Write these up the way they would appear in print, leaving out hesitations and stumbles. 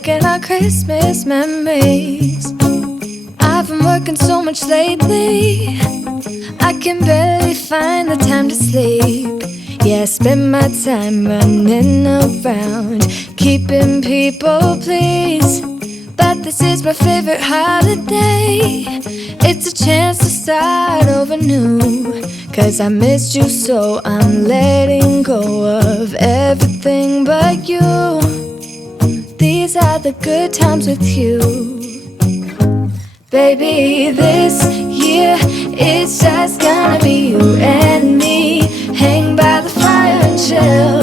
making our Christmas memories. I've been working so much lately, I can barely find the time to sleep. Yeah, I spend my time running around, keeping people pleased. But this is my favorite holiday. It's a chance to start over new. 'Cause I missed you, so I'm letting go of everything but you. These are the good times with you. Baby, this year it's just gonna be you and me. Hang by the fire and chill.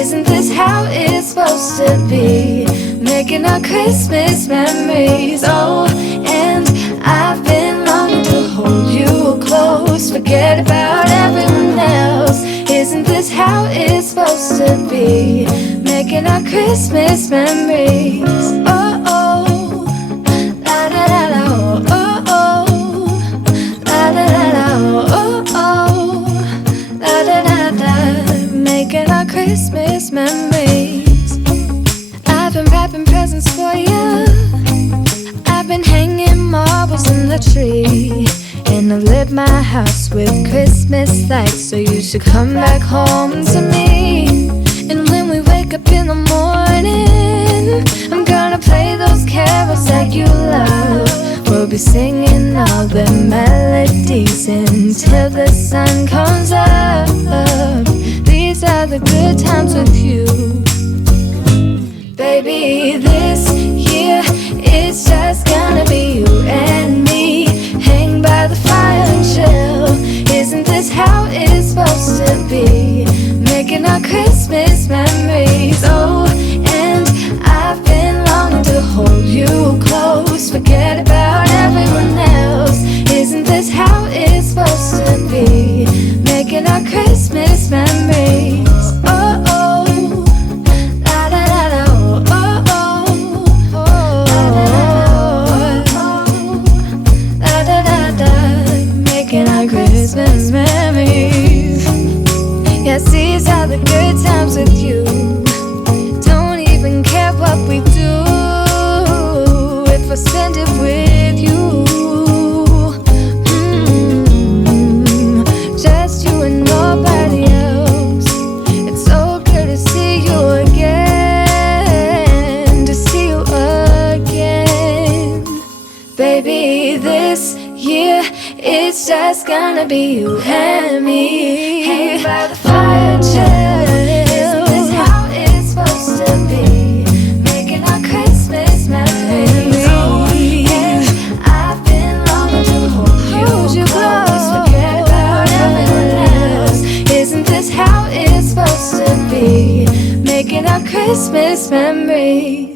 Isn't this how it's supposed to be? Making our Christmas memories. Oh, and I've been longing to hold you close. Forget about everyone else. Isn't this how it's supposed to be? Making our Christmas memories. Oh, oh, la da da da, oh, oh, la da da da, oh, oh, la da da da. Making our Christmas memories. I've been wrapping presents for you. I've been hanging marbles in the tree, and I've lit my house with Christmas lights. So you should come back home to me. And when we wake up in the morning, I'm gonna play those carols that you love. We'll be singing all the melodies until the sun comes up. These are the good times with you. Baby, this year it's just gonna be you and me. Hang by the fire and chill. Isn't this how it's supposed to be? Making our Christmas memories. Oh, and I've been longing to hold you close. Forget about everyone else. Isn't this how it's supposed to be? Making our Christmas memories. Oh, oh, la da da da, oh, oh, la da da da, making our Christmas memories. Yes, these are the good times with you. Don't even care what we do if I spend it with you. Just you and nobody else. It's so good to see you again, to see you again. Baby, this year it's just gonna be you and me. Hang by the fire and chill. Isn't this how it's supposed to be? Making our Christmas memories. Oh, yeah. I've been longing to hold you close. Forget about everyone else. Isn't this how it's supposed to be? Making our Christmas memories.